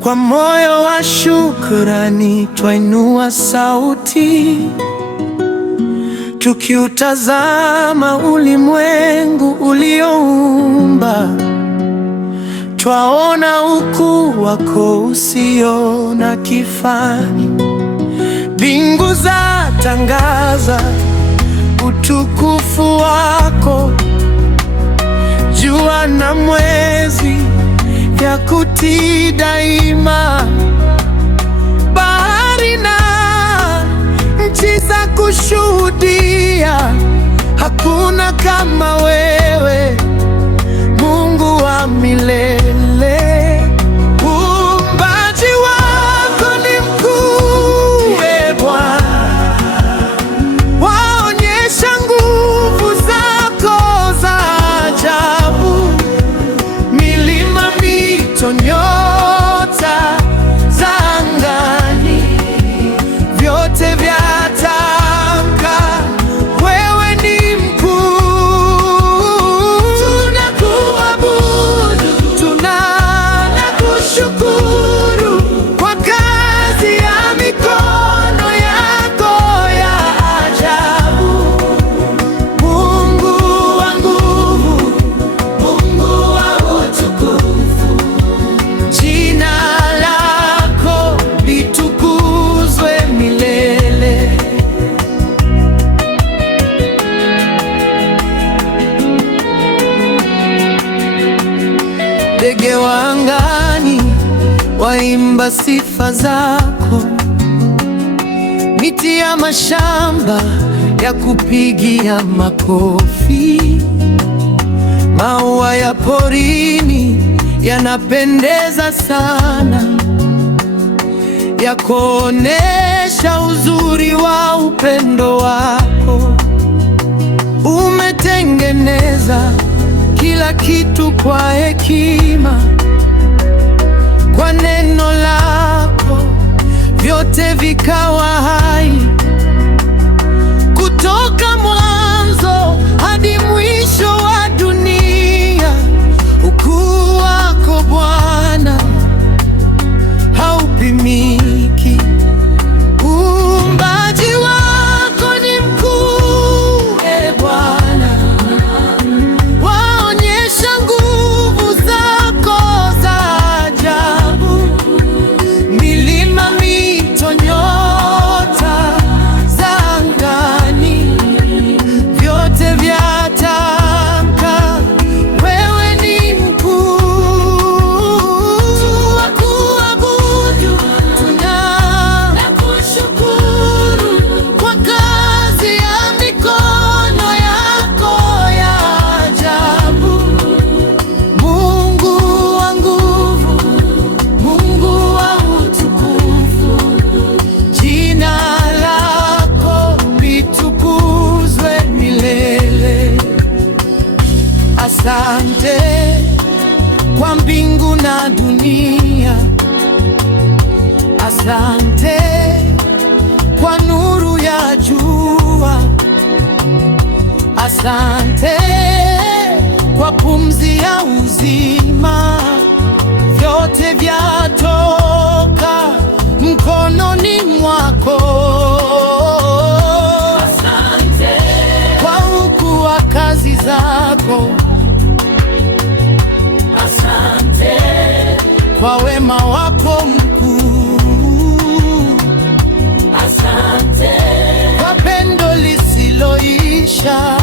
Kwa moyo wa shukrani twainua sauti, tukiutazama ulimwengu ulioumba. Twaona ukuu wako usio na kifani. Mbingu zatangaza utukufu wako, jua na mwezi vyakutii daima. Bahari na nchi za kushuhudia, hakuna kama wewe, Mungu wa milele. Uumbaji wako ni mkuu, Ee Bwana, waonyesha nguvu zako za ajabu. Milima, mito, nyota za angani, vyote vyatamka wewe ni mkuu. Tunakuabudu, tunakushukuru kwa kazi ya mikono yako ya ajabu. Mungu wa nguvu, Mungu wa utukufu, jina lako litukuzwe milele. Ndege wa angani waimba sifa zako, miti ya mashamba ya kupigia makofi. Maua ya porini yanapendeza sana, yakuonesha uzuri wa upendo wako. Umetengeneza kila kitu kwa hekima, kwa neno lako vyote vikawa hai. Kutoka mwanzo hadi mwisho wa dunia, ukuu wako Bwana haupimiki. Uumbaji wako ni mkuu, Ee Bwana, waonyesha nguvu zako za ajabu. Milima, mito, nyota za angani, vyote vyatamka wewe ni mkuu. Tunakuabudu, tunakushukuru kwa kazi ya mikono yako ya ajabu. Mungu wa nguvu, Mungu wa utukufu, jina lako litukuzwe milele. Asante kwa mbingu na dunia, asante kwa nuru ya jua, asante kwa pumzi ya uzima. Vyote vyatoka mkononi mwako. Asante kwa ukuu wa kazi zako, asante kwa wema wako mkuu, asante kwa pendo lisiloisha.